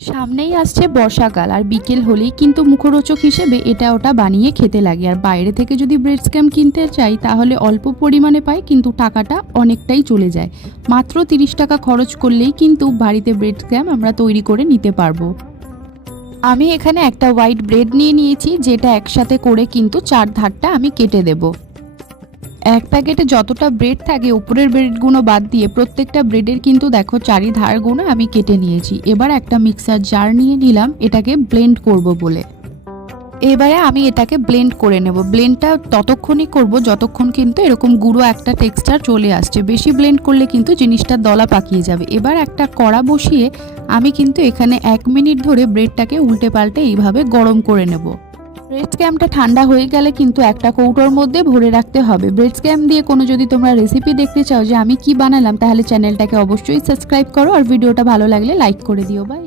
সামনেই আসছে বর্ষাকাল আর বিকেল হলেই কিন্তু মুখরোচক হিসেবে এটা ওটা বানিয়ে খেতে লাগে। আর বাইরে থেকে যদি ব্রেড স্ক্যাম কিনতে চাই তাহলে অল্প পরিমাণে পাই, কিন্তু টাকাটা অনেকটাই চলে যায়। মাত্র 30 টাকা খরচ করলেই কিন্তু বাড়িতে ব্রেড স্ক্যাম আমরা তৈরি করে নিতে পারবো। আমি এখানে একটা হোয়াইট ব্রেড নিয়ে নিয়েছি, যেটা একসাথে করে কিন্তু 4 ধারটা আমি কেটে দেবো। এক প্যাকেটে যতটা ব্রেড থাকে উপরের ব্রেডগুলো বাদ দিয়ে প্রত্যেকটা ব্রেডের কিন্তু দেখো চারিধারগুলো আমি কেটে নিয়েছি। এবার একটা মিক্সার জার নিয়ে নিলাম এটাকে ব্লেন্ড করব বলে। এবারে আমি এটাকে ব্লেন্ড করে নেব। ব্লেন্ডটা ততক্ষণই করব যতক্ষণ কিন্তু এরকম গুঁড়ো একটা টেক্সচার চলে আসছে। বেশি ব্লেন্ড করলে কিন্তু জিনিসটা দলা পাকিয়ে যাবে। এবার একটা কড়া বসিয়ে আমি কিন্তু এখানে 1 মিনিট ধরে ব্রেডটাকে উল্টে পাল্টে এইভাবে গরম করে নেব। ব্রেড স্ক্যামটা ঠান্ডা হয়ে গেলে কিন্তু একটা কৌটোর মধ্যে ভরে রাখতে হবে। ব্রেড স্ক্যাম দিয়ে কোনো যদি তোমরা রেসিপি দেখতে চাও যে আমি কি বানালাম, তাহলে চ্যানেলটাকে অবশ্যই সাবস্ক্রাইব করো আর ভিডিওটা ভালো লাগলে লাইক করে দিও। বাই।